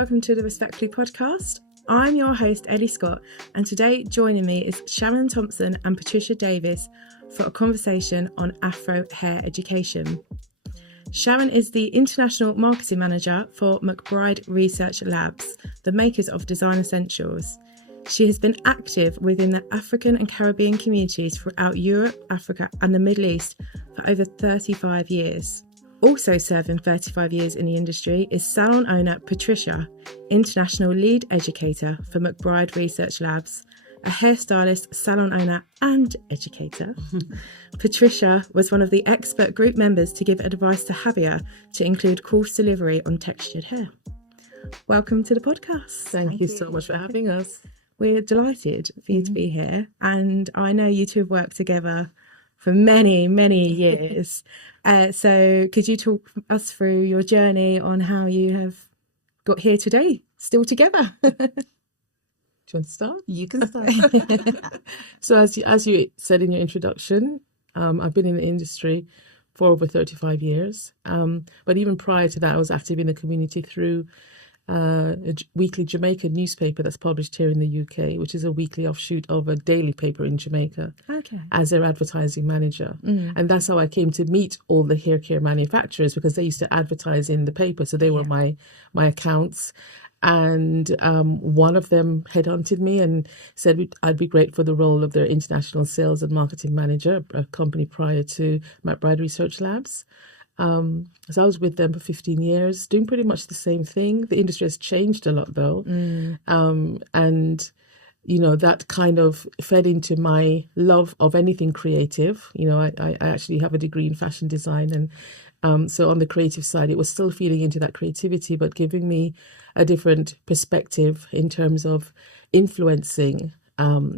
welcome to the Respectfully podcast. I'm your host, Ellie Scott, and today joining me is Sharon Thompson and Patricia Davis for a conversation on Afro hair education. Sharon is the International Marketing Manager for McBride Research Labs, the makers of Design Essentials. She has been active within the African and Caribbean communities throughout Europe, Africa and the Middle East for over 35 years. Also serving 35 years in the industry is salon owner Patricia, International Lead Educator for McBride Research Labs, a hairstylist, salon owner and educator. Patricia was one of the expert group members to give advice to Javier to include course delivery on textured hair. Welcome to the podcast. Thank you so much for having us. We're delighted for you to be here, and I know you two have worked together for many, many years. So could you talk us through your journey on how you have got here today, still together? Do you want to start? You can start. So as you said in your introduction, I've been in the industry for over 35 years. But even prior to that, I was active in the community through a weekly Jamaican newspaper that's published here in the UK, which is a weekly offshoot of a daily paper in Jamaica, as their advertising manager. And that's how I came to meet all the hair care manufacturers, because they used to advertise in the paper. So they were my accounts. And one of them headhunted me and said I'd be great for the role of their international sales and marketing manager, a company prior to McBride Research Labs. So I was with them for 15 years, doing pretty much the same thing. The industry has changed a lot, though. And, you know, that kind of fed into my love of anything creative. You know, I actually have a degree in fashion design. And so on the creative side, it was still feeding into that creativity, but giving me a different perspective in terms of influencing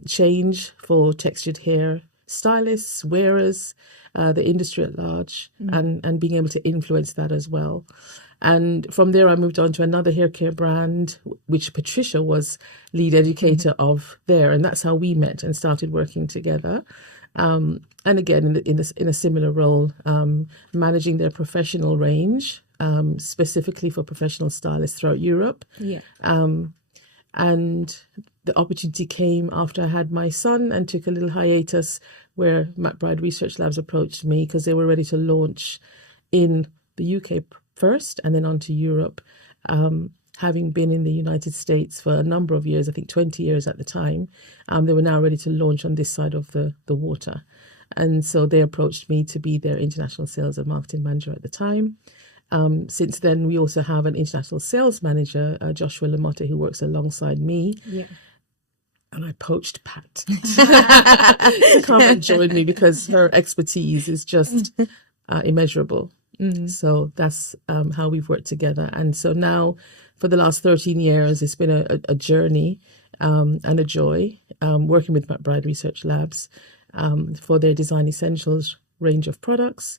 change for textured hair stylists, wearers, the industry at large, and being able to influence that as well. And from there, I moved on to another hair care brand, which Patricia was lead educator of there. And that's how we met and started working together. And again, in a similar role, managing their professional range, specifically for professional stylists throughout Europe. And the opportunity came after I had my son and took a little hiatus, where McBride Research Labs approached me because they were ready to launch in the UK first and then on to Europe. Having been in the United States for a number of years, I think 20 years at the time, they were now ready to launch on this side of the water. And so they approached me to be their international sales and marketing manager at the time. Since then, we also have an international sales manager, Joshua Lamotte, who works alongside me. And I poached Pat to come and join me because her expertise is just immeasurable. So that's how we've worked together. And so now, for the last 13 years, it's been a journey and a joy working with McBride Research Labs for their Design Essentials range of products.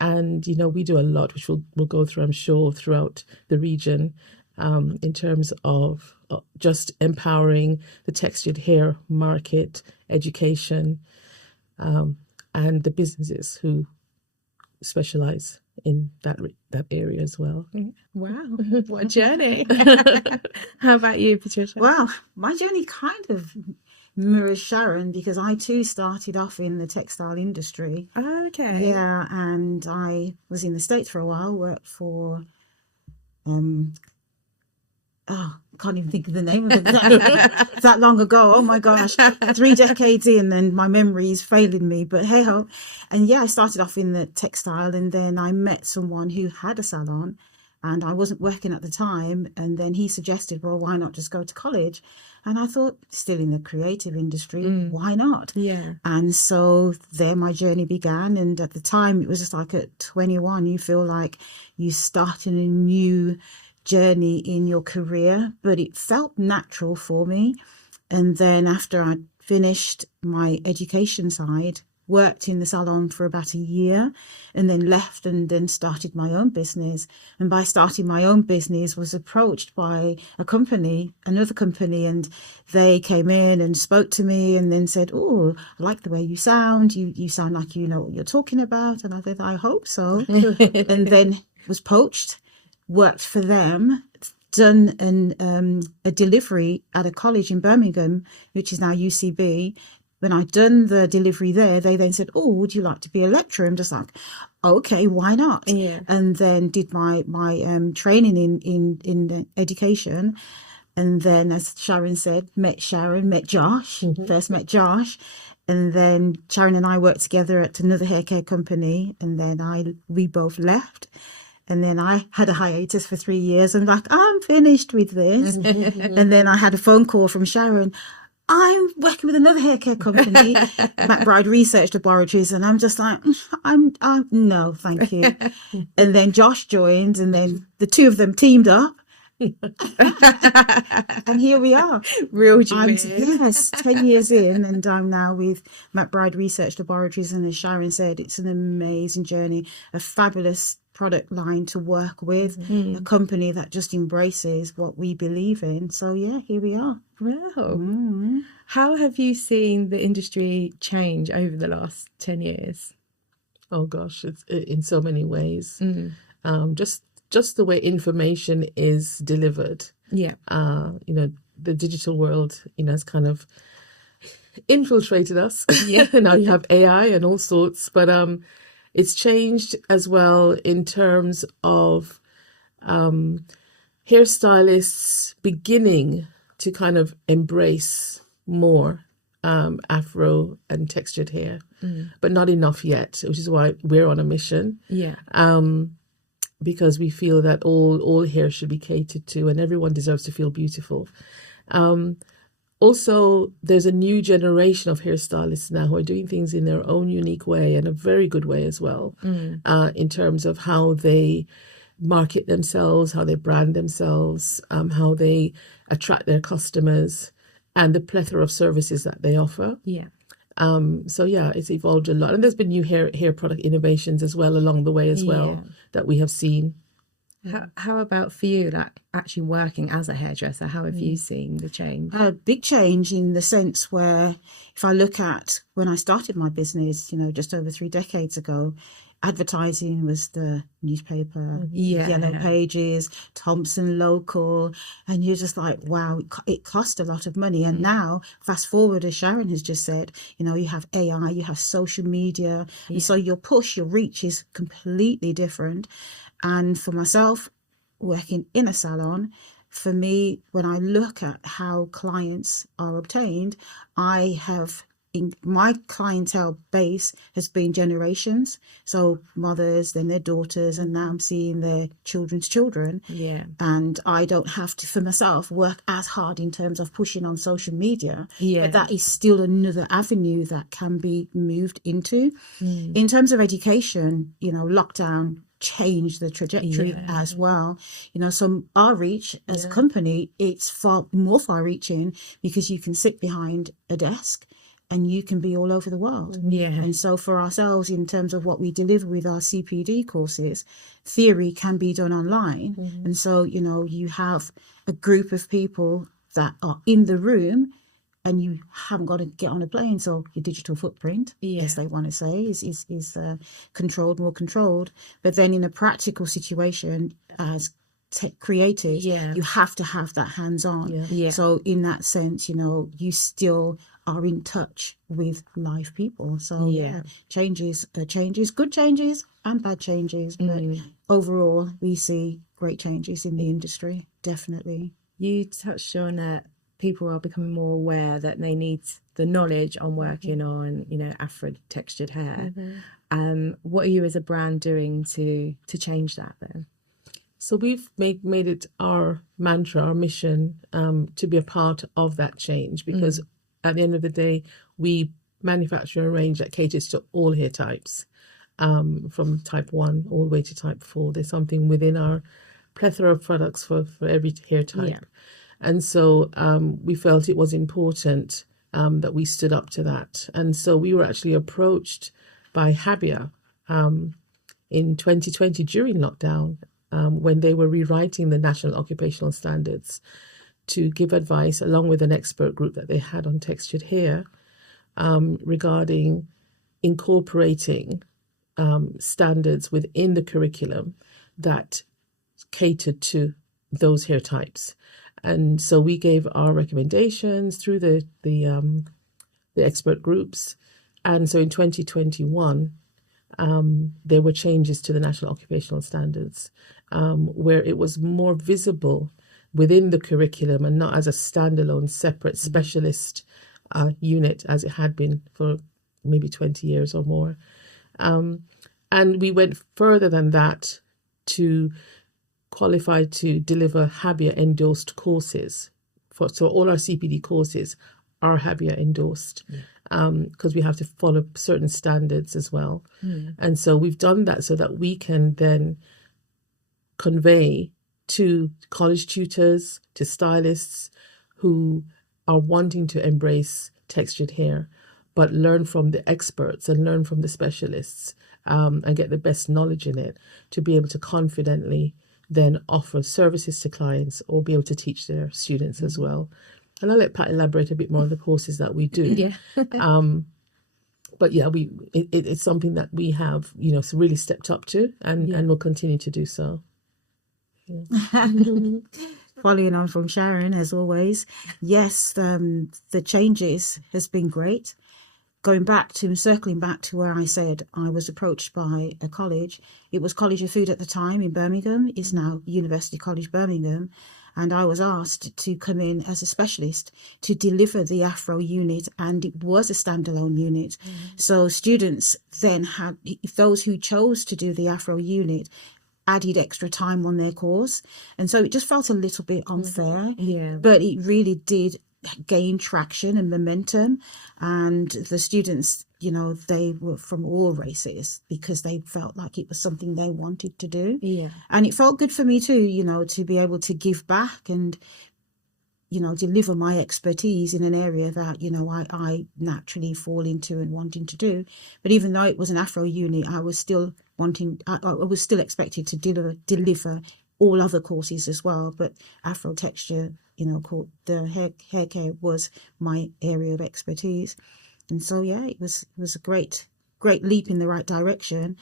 And, you know, we do a lot, which we'll go through, I'm sure, throughout the region in terms of just empowering the textured hair market, education, and the businesses who specialize in that area as well. Wow, what a journey. How about you, Patricia? Well, my journey kind of mirrors Sharon, because I too started off in the textile industry. Okay. Yeah, and I was in the States for a while, worked for I can't even think of the name of it. It's that long ago. Oh my gosh. 3 decades in and my memory is failing me, but hey ho. And yeah, I started off in the textile, and then I met someone who had a salon, and I wasn't working at the time. And then he suggested, well, why not just go to college? And I thought, still in the creative industry, why not? Yeah. And so there my journey began. And at the time, it was just like at 21, you feel like you started a new journey in your career, but it felt natural for me. And then after I finished my education side, worked in the salon for about a year, and then left and then started my own business. And by starting my own business, was approached by another company, and they came in and spoke to me and then said, oh, I like the way you sound. You sound like you know what you're talking about. And I said, I hope so. And then was poached, worked for them done a delivery at a college in Birmingham, which is now UCB. When I'd done the delivery there, they then said, "Oh, would you like to be a lecturer?" I'm just like, "Okay, why not?" Yeah. And then did my training in education. And then, as Sharon said, met Josh, first met Josh. And then Sharon and I worked together at another hair care company. And then we both left. And then I had a hiatus for 3 years. And like, I'm finished with this. And then I had a phone call from Sharon. I'm working with another hair care company, McBride Research Laboratories. And I'm just like, no, thank you. And then Josh joined, and then the two of them teamed up. And here we are. Reeled you in. Yes, 10 years in, and I'm now with McBride Research Laboratories. And as Sharon said, it's an amazing journey, a fabulous product line to work with, a company that just embraces what we believe in. So yeah, here we are. Wow. How have you seen the industry change over the last 10 years? Oh gosh, it's in so many ways. Just the way information is delivered. Yeah. The digital world, has kind of infiltrated us. Yeah. Now you have AI and all sorts, but it's changed as well in terms of hairstylists beginning to kind of embrace more afro and textured hair, but not enough yet, which is why we're on a mission. Yeah. Because we feel that all hair should be catered to, and everyone deserves to feel beautiful. Also, there's a new generation of hairstylists now who are doing things in their own unique way, and a very good way as well, in terms of how they market themselves, how they brand themselves, how they attract their customers, and the plethora of services that they offer. Yeah. So yeah, it's evolved a lot, and there's been new hair product innovations as well along the way as well that we have seen. How about for you, like actually working as a hairdresser? How have you seen the change? A big change in the sense where, if I look at when I started my business, just over 3 decades ago, advertising was the newspaper, Yellow Pages, Thompson Local, and you're just like, wow, it cost a lot of money. And now, fast forward, as Sharon has just said, you have AI, you have social media, and so your reach is completely different. And for myself, working in a salon, for me, when I look at how clients are obtained, my clientele base has been generations. So mothers, then their daughters, and now I'm seeing their children's children. Yeah. And I don't have to, for myself, work as hard in terms of pushing on social media. Yeah. But that is still another avenue that can be moved into. In terms of education, lockdown changed the trajectory as well. So our reach as a company, it's far more far-reaching because you can sit behind a desk and you can be all over the world. Yeah. And so for ourselves, in terms of what we deliver with our CPD courses, theory can be done online. And so, you have a group of people that are in the room, and you haven't got to get on a plane. So your digital footprint, as they want to say, is more controlled. But then in a practical situation, as creative, you have to have that hands-on. So in that sense, you still are in touch with live people. So changes, good changes and bad changes. But overall, we see great changes in the industry, definitely. You touched on that. People are becoming more aware that they need the knowledge on working on, Afro textured hair. What are you as a brand doing to change that then? So we've made it our mantra, our mission, to be a part of that change, because at the end of the day, we manufacture a range that caters to all hair types, from type 1 all the way to type 4. There's something within our plethora of products for every hair type. And so we felt it was important that we stood up to that. And so we were actually approached by Habia in 2020 during lockdown, when they were rewriting the National Occupational Standards, to give advice along with an expert group that they had on textured hair regarding incorporating standards within the curriculum that catered to those hair types. And so we gave our recommendations through the expert groups. And so in 2021, there were changes to the National Occupational Standards, where it was more visible within the curriculum and not as a standalone, separate specialist unit as it had been for maybe 20 years or more. And we went further than that to qualify to deliver HABIA endorsed courses. So all our CPD courses are HABIA endorsed, because we have to follow certain standards as well. And so we've done that so that we can then convey to college tutors, to stylists who are wanting to embrace textured hair, but learn from the experts and learn from the specialists, and get the best knowledge in it to be able to confidently then offer services to clients or be able to teach their students as well. And I'll let Pat elaborate a bit more on the courses that we do. Yeah. But yeah, it's something that we have, really stepped up to and will continue to do so. Yeah. Following on from Sharon, as always, yes, the changes has been great. Circling back to where I said I was approached by a college. It was College of Food at the time in Birmingham. It's now University College Birmingham. And I was asked to come in as a specialist to deliver the Afro unit, and it was a standalone unit. So students then had, if those who chose to do the Afro unit, added extra time on their course. And so it just felt a little bit unfair. Yeah. But it really did gain traction and momentum, and the students, they were from all races because they felt like it was something they wanted to do. Yeah. And it felt good for me too, to be able to give back and deliver my expertise in an area that I naturally fall into and wanting to do. But even though it was an Afro unit, I was still expected to deliver all other courses as well, but Afro texture, called the hair care, was my area of expertise. And so it was a great leap in the right direction.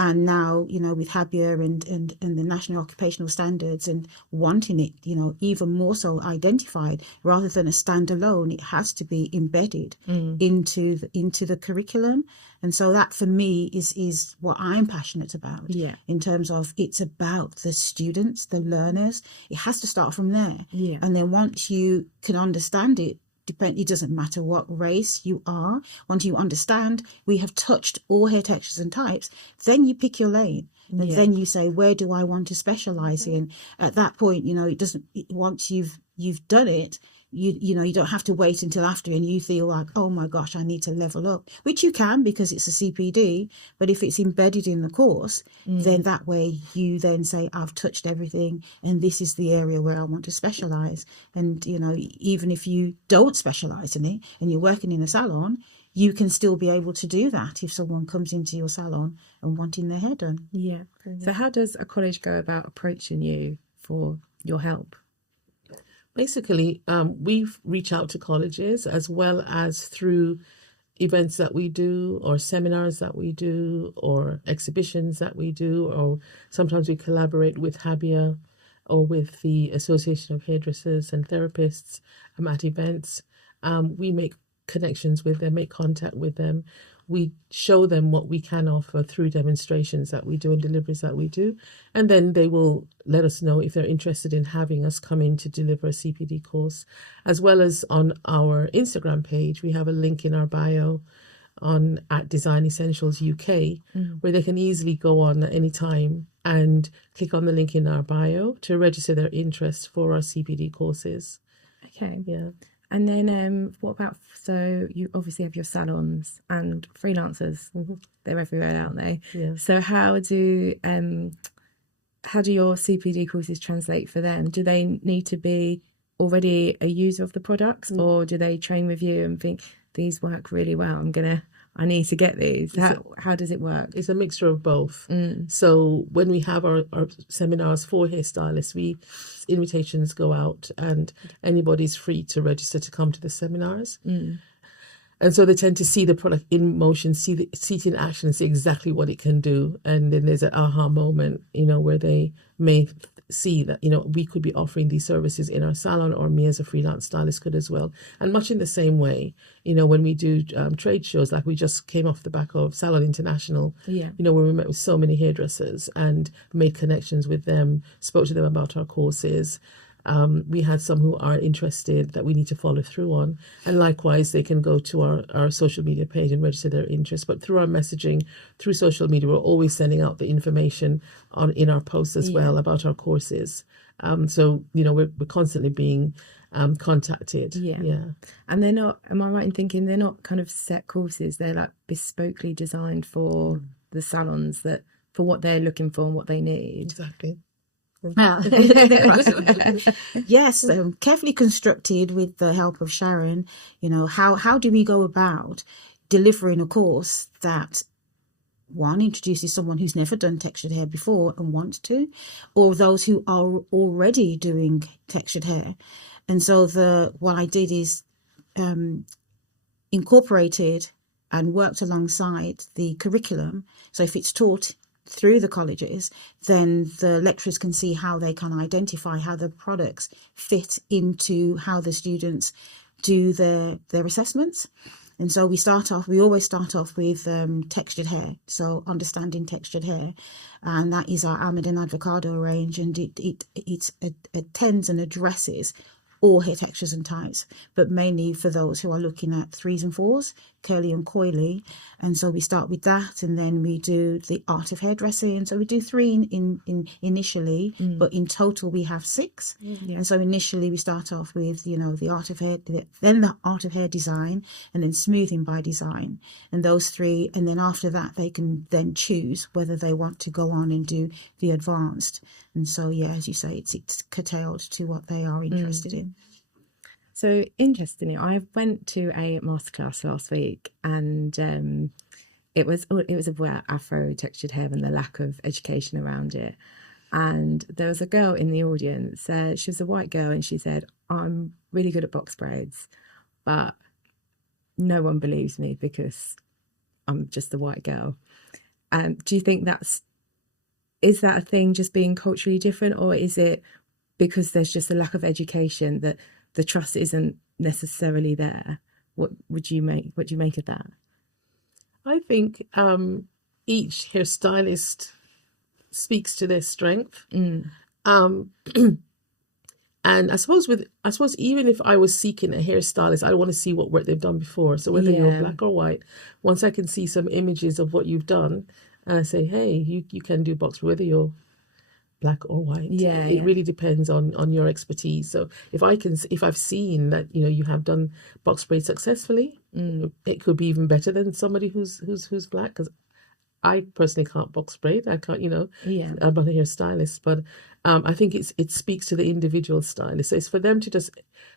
And now, with HABIA and the National Occupational Standards, and wanting it, even more so identified rather than a standalone, it has to be embedded into the curriculum. And so that for me is what I'm passionate about. Yeah. In terms of, it's about the students, the learners. It has to start from there. Yeah. And then once you can understand it, it doesn't matter what race you are. Once you understand, we have touched all hair textures and types, then you pick your lane. And then you say, where do I want to specialize in? At that point, once you've done it, you don't have to wait until after and you feel like, oh my gosh, I need to level up, which you can because it's a CPD. But if it's embedded in the course, then that way you then say, I've touched everything and this is the area where I want to specialize. And, even if you don't specialize in it and you're working in a salon, you can still be able to do that if someone comes into your salon and wanting their hair done. Yeah. So how does a college go about approaching you for your help? Basically, we reach out to colleges as well as through events that we do or seminars that we do or exhibitions that we do, or sometimes we collaborate with HABIA or with the Association of Hairdressers and Therapists at events. We make connections with them, make contact with them. We show them what we can offer through demonstrations that we do and deliveries that we do. And then they will let us know if they're interested in having us come in to deliver a CPD course. As well as on our Instagram page, we have a link in our bio at Design Essentials UK, where they can easily go on at any time and click on the link in our bio to register their interest for our CPD courses. Okay. Yeah. And then what about, so you obviously have your salons and freelancers. They're everywhere, aren't they? Yeah. So how do your CPD courses translate for them? Do they need to be already a user of the products, or do they train with you and think these work really well, I need to get these? How does it work? It's a mixture of both. So when we have our seminars for hairstylists, invitations go out and anybody's free to register to come to the seminars. And so they tend to see the product in motion, see it in action, see exactly what it can do. And then there's an aha moment, where they may see that, we could be offering these services in our salon, or me as a freelance stylist could as well. And much in the same way, when we do trade shows, like we just came off the back of Salon International, where we met with so many hairdressers and made connections with them, spoke to them about our courses. We had some who are interested that we need to follow through on. And likewise, they can go to our social media page and register their interest. But through our messaging, through social media, we're always sending out the information in our posts as well about our courses. So, we're constantly being contacted. Yeah. And they're not, am I right in thinking they're not kind of set courses? They're like bespokely designed for the salons, that for what they're looking for and what they need. Exactly. Yes, carefully constructed with the help of Sharon. How do we go about delivering a course that, one, introduces someone who's never done textured hair before and wants to, or those who are already doing textured hair. And so what I did is incorporated and worked alongside the curriculum. So if it's taught through the colleges, then the lecturers can see how they can identify how the products fit into how the students do their assessments. And so we always start off with textured hair, so understanding textured hair, and that is our almond and avocado range, and it attends and addresses all hair textures and types, but mainly for those who are looking at 3s and 4s, curly and coily. And so we start with that, and then we do the art of hairdressing. So we do 3 in initially, but in total we have 6. And so initially we start off with the art of hair, then the art of hair design, and then smoothing by design, and those 3. And then after that they can then choose whether they want to go on and do the advanced. And so as you say, it's curtailed to what they are interested in. So interestingly, I went to a masterclass last week, and it was about Afro textured hair and the lack of education around it. And there was a girl in the audience. She was a white girl, and she said, "I'm really good at box braids, but no one believes me because I'm just a white girl." Do you think is that a thing, just being culturally different, or is it because there's just a lack of education that the trust isn't necessarily there? What do you make of that? I think each hairstylist speaks to their strength. And I suppose even if I was seeking a hairstylist, I want to see what work they've done before. So whether you're black or white, once I can see some images of what you've done, and I say, hey, you can do box, whether you're black or white. It really depends on your expertise. So if I've seen that you have done box braid successfully, it could be even better than somebody who's black, because I personally can't box braid. I can't, I'm not a hairstylist, but I think it speaks to the individual stylist. So it's for them to just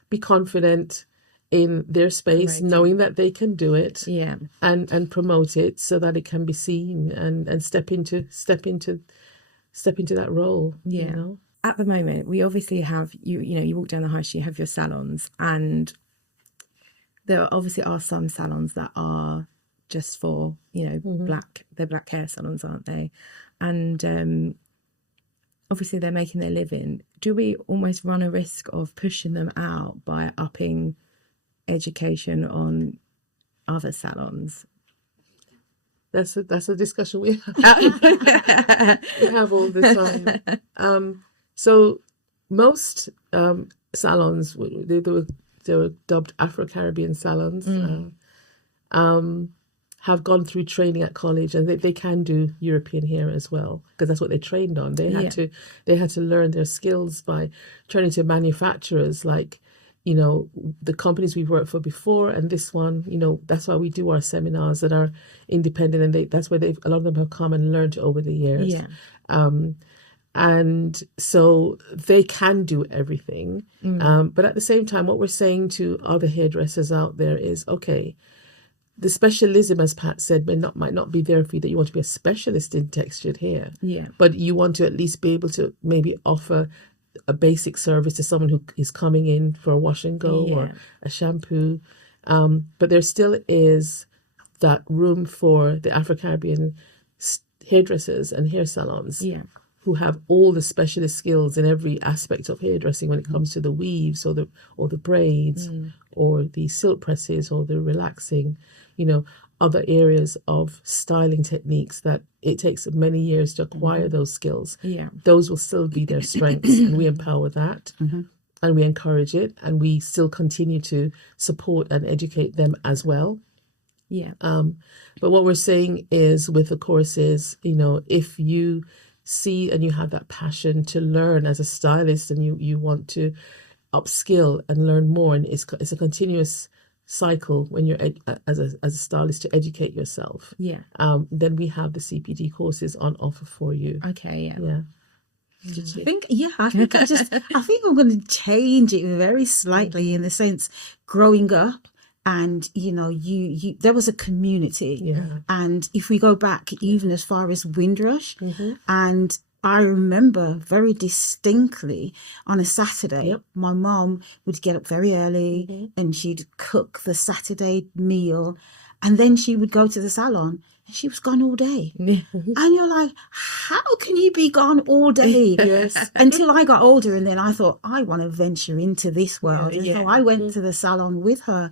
be confident in their space, knowing that they can do it, and promote it so that it can be seen and step into that role. At the moment, we obviously have you walk down the high street, you have your salons, and there obviously are some salons that are just for they're black hair salons, aren't they? And obviously they're making their living. Do we almost run a risk of pushing them out by upping education on other salons? That's a discussion we have all the time. So most salons, they were dubbed Afro-Caribbean salons, have gone through training at college, and they can do European hair as well, because that's what they trained on. They had to learn their skills by turning to manufacturers like the companies we've worked for before, and this one, that's why we do our seminars that are independent, and that's where a lot of them have come and learned over the years. And so they can do everything. But at the same time, what we're saying to other hairdressers out there is, okay, the specialism, as Pat said, might not be there for you, that you want to be a specialist in textured hair. But you want to at least be able to maybe offer a basic service to someone who is coming in for a wash and go or a shampoo. But there still is that room for the Afro-Caribbean hairdressers and hair salons who have all the specialist skills in every aspect of hairdressing when it comes to the weaves or the braids or the silk presses or the relaxing, other areas of styling techniques that it takes many years to acquire those skills. Yeah. Those will still be their strengths, and we empower that. And we encourage it, and we still continue to support and educate them as well. Yeah. But what we're saying is with the courses, if you see and you have that passion to learn as a stylist and you want to upskill and learn more, and it's a continuous cycle when you're as a stylist to educate yourself. Yeah. Then we have the CPD courses on offer for you. Okay. Yeah. I think I'm going to change it very slightly in the sense, growing up, and you there was a community, and if we go back even as far as Windrush, and I remember very distinctly on a Saturday, my mom would get up very early and she'd cook the Saturday meal, and then she would go to the salon. She was gone all day. And you're like, how can you be gone all day? Yes. Until I got older, and then I thought, I want to venture into this world. And so I went to the salon with her.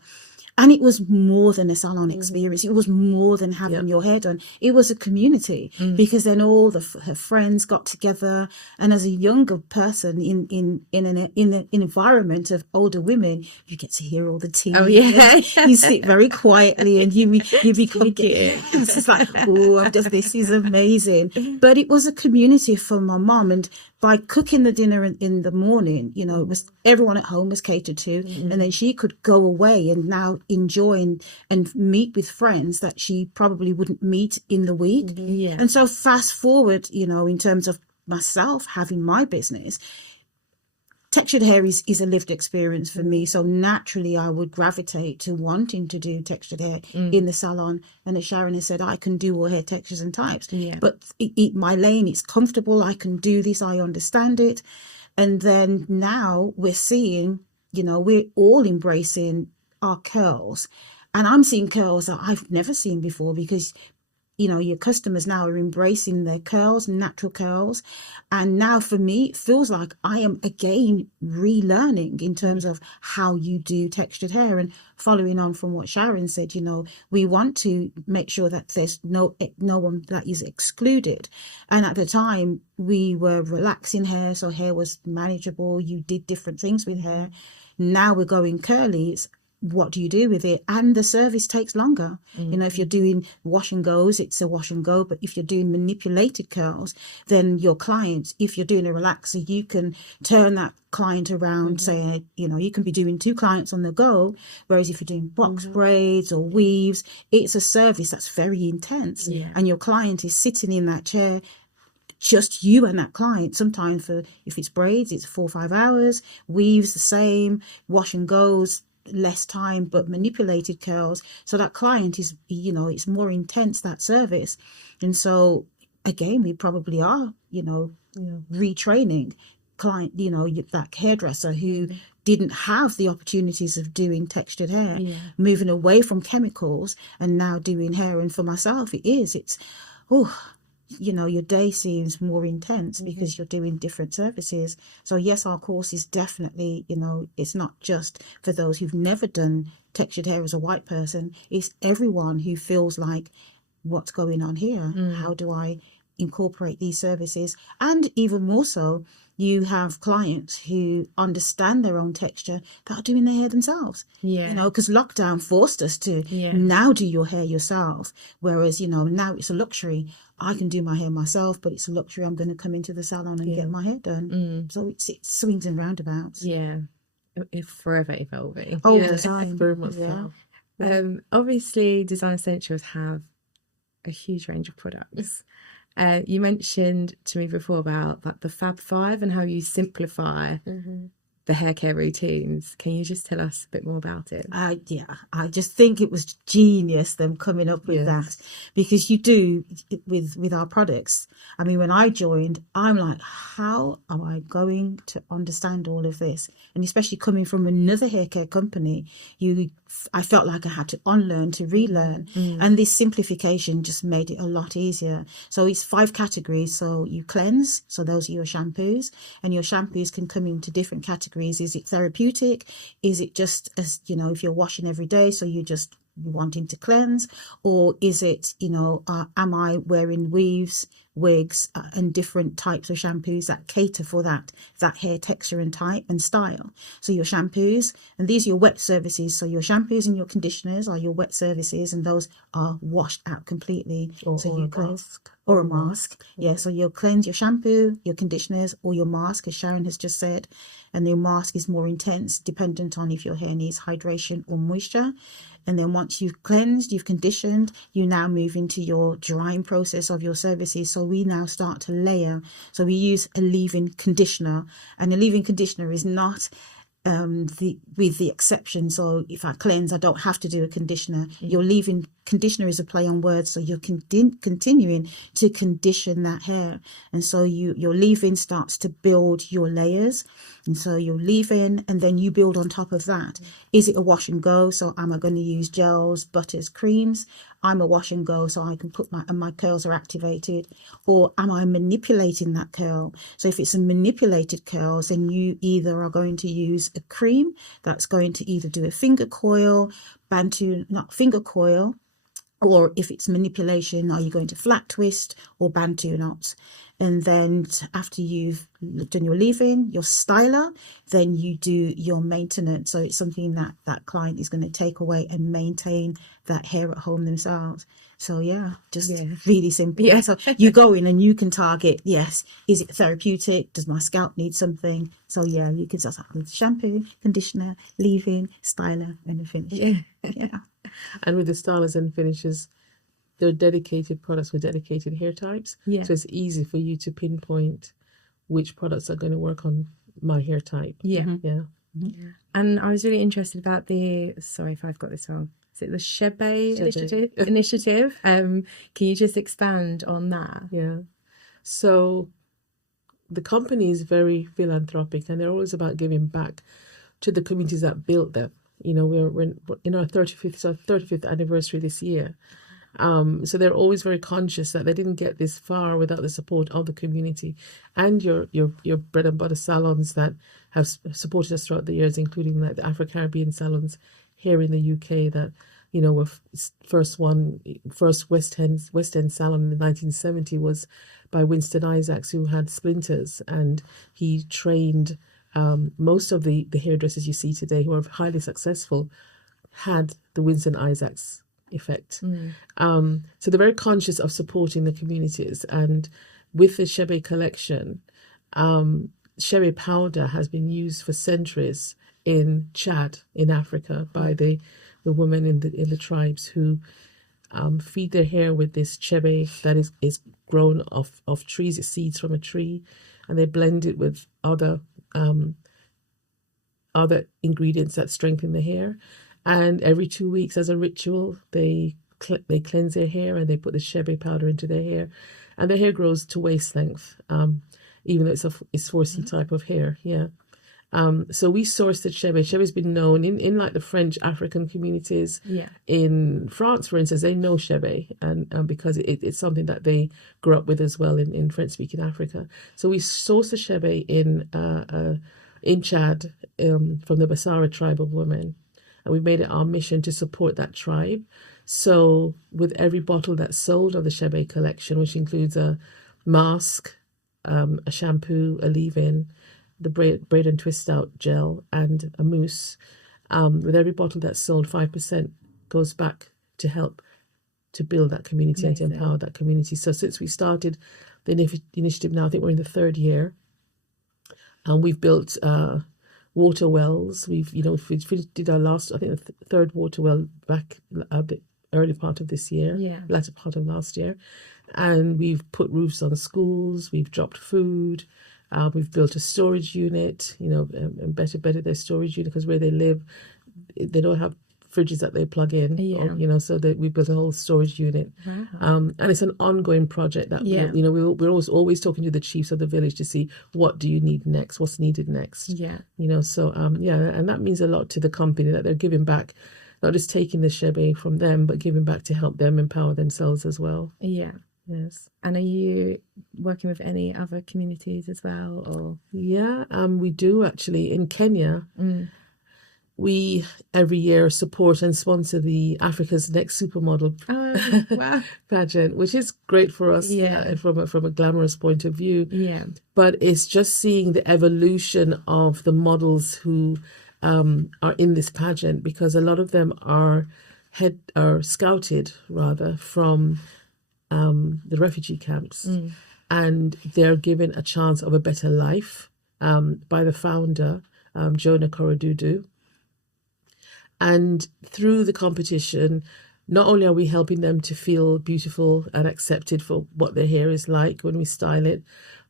And it was more than a salon experience. It was more than having your hair done. It was a community, because then all her friends got together. And as a younger person in an environment of older women, you get to hear all the tea. Oh, yeah. You sit very quietly and you become, yes, it's like, this is amazing. But it was a community for my mom. And by cooking the dinner in the morning, it was everyone at home was catered to, and then she could go away and now enjoy and meet with friends that she probably wouldn't meet in the week. Yeah. And so fast forward, in terms of myself having my business, textured hair is a lived experience for me. So naturally I would gravitate to wanting to do textured hair in the salon. And as Sharon has said, I can do all hair textures and types. Yeah. But my lane, it's comfortable. I can do this. I understand it. And then now we're seeing, we're all embracing our curls. And I'm seeing curls that I've never seen before, because your customers now are embracing their curls, natural curls. And now for me, it feels like I am again relearning in terms of how you do textured hair. And following on from what Sharon said, we want to make sure that there's no one that is excluded. And at the time we were relaxing hair, so hair was manageable. You did different things with hair. Now we're going curlies. What do you do with it? And the service takes longer. If you're doing wash and goes, it's a wash and go. But if you're doing manipulated curls, then your clients, if you're doing a relaxer, you can turn that client around, say, you can be doing 2 clients on the go. Whereas if you're doing box braids or weaves, it's a service that's very intense. Yeah. And your client is sitting in that chair, just you and that client. Sometimes if it's braids, it's 4 or 5 hours. Weaves the same. Wash and goes, less time, but manipulated curls, so that client is, it's more intense, that service. And so again, we probably are retraining client, that hairdresser who didn't have the opportunities of doing textured hair, moving away from chemicals and now doing hair. And for myself, your day seems more intense because you're doing different services. So yes, our course is definitely, it's not just for those who've never done textured hair as a white person. It's everyone who feels like, what's going on here? How do I incorporate these services? And even more so, you have clients who understand their own texture that are doing their hair themselves. Yeah. Because lockdown forced us to now do your hair yourself. Whereas, now it's a luxury. I can do my hair myself, but it's a luxury. I'm going to come into the salon and get my hair done. So it's swings and roundabouts. Yeah. It's forever evolving. All the time. Very much so. Obviously, Design Essentials have a huge range of products. You mentioned to me before about the Fab Five and how you simplify the hair care routines. Can you just tell us a bit more about it? Yeah, I just think it was genius them coming up with that, because you do with our products. I mean, when I joined, I'm like, how am I going to understand all of this? And especially coming from another hair care company, I felt like I had to unlearn to relearn. And this simplification just made it a lot easier. So it's 5 categories. So you cleanse, so those are your shampoos, and your shampoos can come into different categories. Is it therapeutic? Is it just, as you know, if you're washing every day, so you just wanting to cleanse? Or is it, am I wearing weaves, wigs, and different types of shampoos that cater for that hair texture and type and style? So your shampoos, and these are your wet services. So your shampoos and your conditioners are your wet services, and those are washed out completely. Or a mask. Yeah, so you'll cleanse your shampoo, your conditioners, or your mask, as Sharon has just said. And the mask is more intense, dependent on if your hair needs hydration or moisture. And then once you've cleansed, you've conditioned, you now move into your drying process of your services. So we now start to layer. So we use a leave-in conditioner, and a leave-in conditioner is not with the exception. So if I cleanse, I don't have to do a conditioner. Your leave-in conditioner is a play on words, so you're continuing to condition that hair. And so your leave-in starts to build your layers, and so you leave in, and then you build on top of that. Is it a wash and go? So am I going to use gels, butters, creams? I'm a wash and go, so I can put my curls are activated. Or am I manipulating that curl? So if it's a manipulated curls, then you either are going to use a cream that's going to either do a finger coil, finger coil, or if it's manipulation, are you going to flat twist or Bantu knots? And then after you've done your leave-in, your styler, then you do your maintenance. So it's something that client is going to take away and maintain that hair at home themselves. So really simple. Yeah. So you go in and you can target, is it therapeutic? Does my scalp need something? So you can start with shampoo, conditioner, leave-in, styler, and a finish. Yeah. And with the stylers and finishes, they're dedicated products with dedicated hair types. Yeah. So it's easy for you to pinpoint which products are going to work on my hair type. Yeah. Yeah. Mm-hmm. And I was really interested about sorry if I've got this wrong. Is it the Shebe initiative? Can you just expand on that? Yeah. So the company is very philanthropic, and they're always about giving back to the communities that built them. We're in our 35th anniversary this year. So they're always very conscious that they didn't get this far without the support of the community and your bread and butter salons that have supported us throughout the years, including like the Afro-Caribbean salons here in the UK that, were first West End salon in the 1970 was by Winston Isaacs, who had splinters, and he trained most of the hairdressers you see today who are highly successful had the Winston Isaacs effect. So they're very conscious of supporting the communities, and with the Shebe collection, Shebe powder has been used for centuries in Chad in Africa by the women in the tribes who feed their hair with this Shebe that is grown of trees. It's seeds from a tree, and they blend it with other ingredients that strengthen the hair. And every 2 weeks, as a ritual, they cleanse their hair and they put the Shebe powder into their hair, and their hair grows to waist length, even though it's 4C type of hair. Yeah. So we sourced the Shebe. Shebe's been known in like the French African communities. Yeah. In France, for instance, they know Shebe, and because it's something that they grew up with as well in French-speaking Africa. So we sourced the Shebe in Chad from the Basara tribe of women. And we made it our mission to support that tribe. So with every bottle that's sold of the Shebe collection, which includes a mask, a shampoo, a leave-in, the braid and twist out gel, and a mousse, with every bottle that's sold, 5% goes back to help to build that community and to empower that community. So since we started the initiative now, I think we're in the 3rd year, and we've built water wells. We did our last, I think, the 3rd water well back a bit early part of this year, latter part of last year, and we've put roofs on schools. We've dropped food. We've built a storage unit, and better their storage unit, because where they live, they don't have fridges that they plug in. Yeah. So that we built a whole storage unit. Wow. And it's an ongoing project that Yeah. we're always talking to the chiefs of the village to see what do you need next, what's needed next. Yeah. So and that means a lot to the company, that they're giving back, not just taking the shebe from them, but giving back to help them empower themselves as well. Yeah. Yes. And are you working with any other communities as well, or? Yeah, we do actually. In Kenya, we every year support and sponsor the Africa's Next Supermodel Wow. pageant, which is great for us from a glamorous point of view. Yeah. But it's just seeing the evolution of the models who are in this pageant, because a lot of them are scouted rather from the refugee camps, and they're given a chance of a better life by the founder, Jonah Korodudu. And through the competition, not only are we helping them to feel beautiful and accepted for what their hair is like when we style it,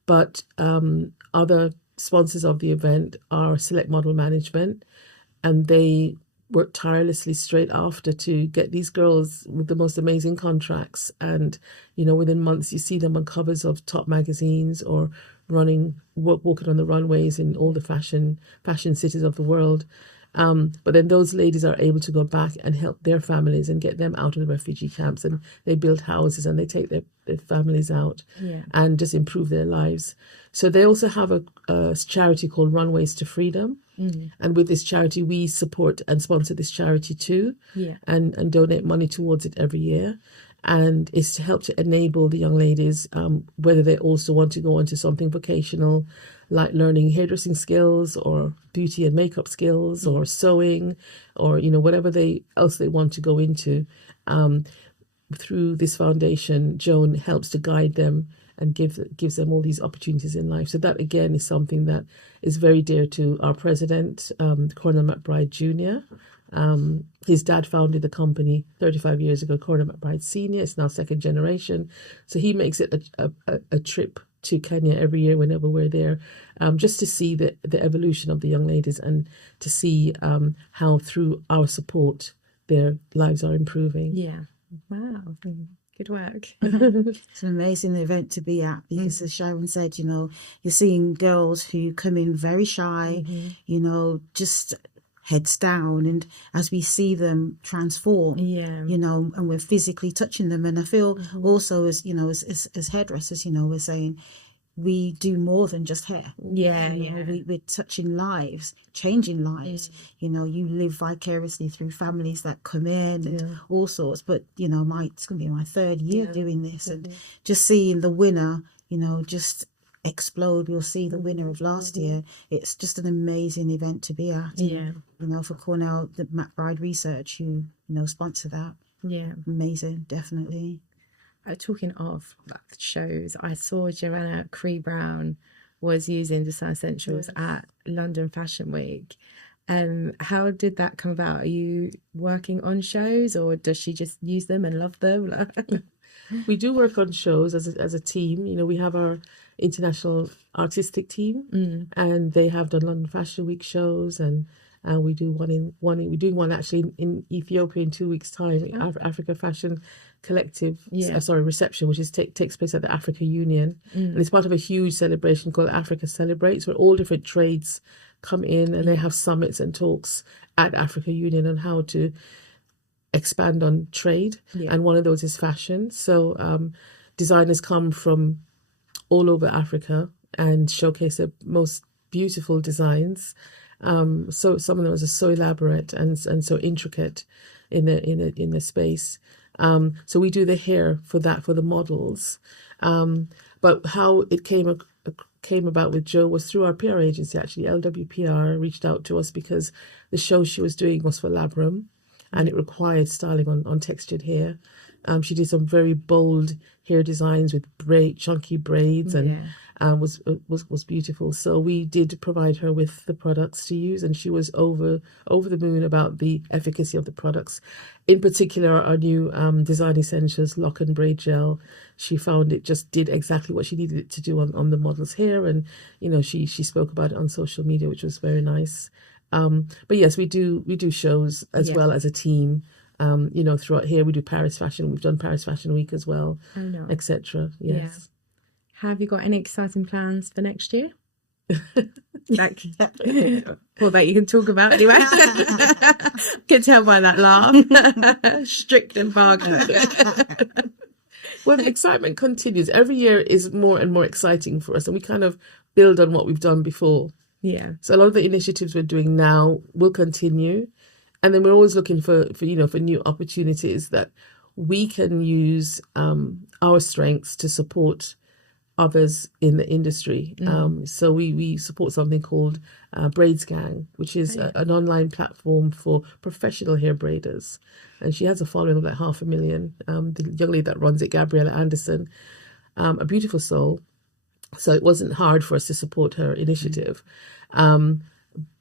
but other sponsors of the event are Select Model Management, and they work tirelessly straight after to get these girls with the most amazing contracts. And, within months, you see them on covers of top magazines or walking on the runways in all the fashion cities of the world. But then those ladies are able to go back and help their families and get them out of the refugee camps, and they build houses and they take their families out and just improve their lives. So they also have a charity called Runways to Freedom. And with this charity, we support and sponsor this charity too, and donate money towards it every year. And it's to help to enable the young ladies, whether they also want to go into something vocational, like learning hairdressing skills or beauty and makeup skills or sewing, or whatever else they want to go into. Through this foundation, Joan helps to guide them and gives them all these opportunities in life. So that again is something that is very dear to our president, Cornell McBride Jr. His dad founded the company 35 years ago, Cornell McBride Sr. It's now second generation. So he makes it a trip to Kenya every year whenever we're there, just to see the evolution of the young ladies and to see how through our support their lives are improving. Yeah. Wow. Good work. It's an amazing event to be at, because as Sharon said, you're seeing girls who come in very shy, just heads down, and as we see them transform, and we're physically touching them. And I feel also as hairdressers, we're saying we do more than just hair. We're touching lives, changing lives. You live vicariously through families that come in and all sorts. But it's going to be my third year doing this, and just seeing the winner, just explode. We'll see the winner of last year. It's just an amazing event to be at. And, for Cornell, the McBride Research, who sponsor that. Amazing, definitely. Talking of shows, I saw Joanna Cree Brown was using Design Essentials at London Fashion Week. How did that come about? Are you working on shows, or does she just use them and love them? We do work on shows as a team. We have our international artistic team, and they have done London Fashion Week shows, and we do we're doing one actually in Ethiopia in 2 weeks' time. Africa Fashion Collective, reception, which takes place at the Africa Union, and it's part of a huge celebration called Africa Celebrates, where all different trades come in and they have summits and talks at Africa Union on how to expand on trade, and one of those is fashion. So designers come from all over Africa and showcase their most beautiful designs. So some of them are so elaborate and so intricate in the space. So we do the hair for the models. But how it came about with Jo was through our PR agency. Actually, LWPR reached out to us because the show she was doing was for Labrum, and it required styling on textured hair. She did some very bold hair designs with chunky braids, and was beautiful. So we did provide her with the products to use, and she was over the moon about the efficacy of the products. In particular, our new Design Essentials Lock and Braid Gel. She found it just did exactly what she needed it to do on the model's hair, and she spoke about it on social media, which was very nice. But yes, we do shows as well as a team. Throughout here, we do Paris Fashion. We've done Paris Fashion Week as well, etc. Yes. Yeah. Have you got any exciting plans for next year? That you can talk about anyway. Can tell by that laugh. Strict embargo. Well, the excitement continues. Every year is more and more exciting for us, and we kind of build on what we've done before. Yeah. So a lot of the initiatives we're doing now will continue, and then we're always looking for new opportunities that we can use our strengths to support others in the industry. So we support something called Braids Gang, which is an online platform for professional hair braiders. And she has a following of like 500,000. The young lady that runs it, Gabriella Anderson, a beautiful soul. So it wasn't hard for us to support her initiative. And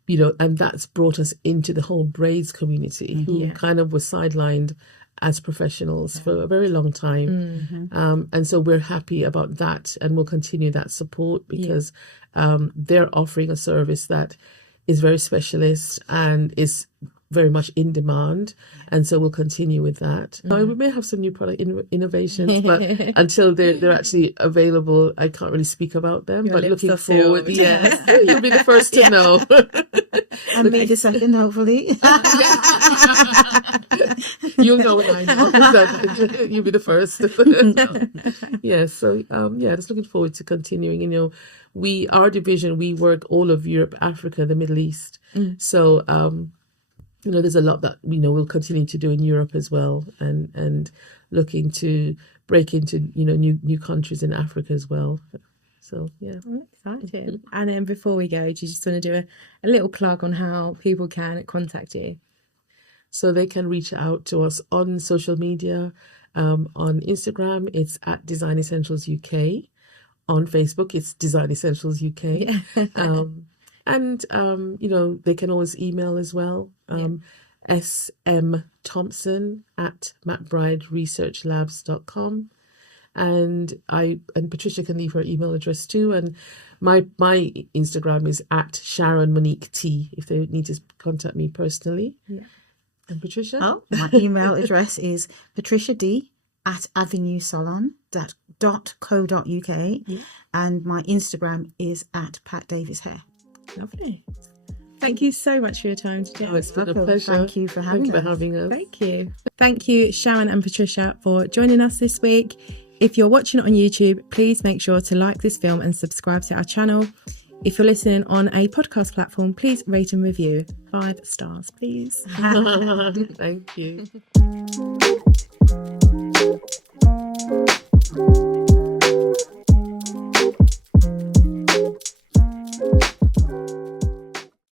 that's brought us into the whole braids community, who kind of was sidelined as professionals for a very long time. And so we're happy about that, and we'll continue that support because they're offering a service that is very specialist and is very much in demand, and so we'll continue with that. Now, we may have some new product innovations, but until they're actually available, I can't really speak about them. But looking forward, yes, you'll be the first to know. And me the second, hopefully. You'll know when I know. You'll be the first. Yes, so just looking forward to continuing. Our division, we work all of Europe, Africa, the Middle East. So there's a lot that we'll continue to do in Europe as well, and looking to break into new countries in Africa as well. So I'm excited. And then before we go, do you just want to do a little plug on how people can contact you? So they can reach out to us on social media. On Instagram, it's at Design Essentials UK. On Facebook, it's Design Essentials UK. And they can always email as well. SM Thompson at macbrideresearchlabs.com. And Patricia can leave her email address too. And my Instagram is at Sharon Monique T, if they need to contact me personally. Yeah. And Patricia? Oh, my email address is patriciad@avenuesalon.co.uk. And my Instagram is at Pat Davis Hair. Lovely. Thank you so much for your time today. Oh, it's been a pleasure. Thank you for having us. Thank you. Thank you, Sharon and Patricia, for joining us this week. If you're watching it on YouTube, please make sure to like this film and subscribe to our channel. If you're listening on a podcast platform, please rate and review. 5 stars, please. Thank you.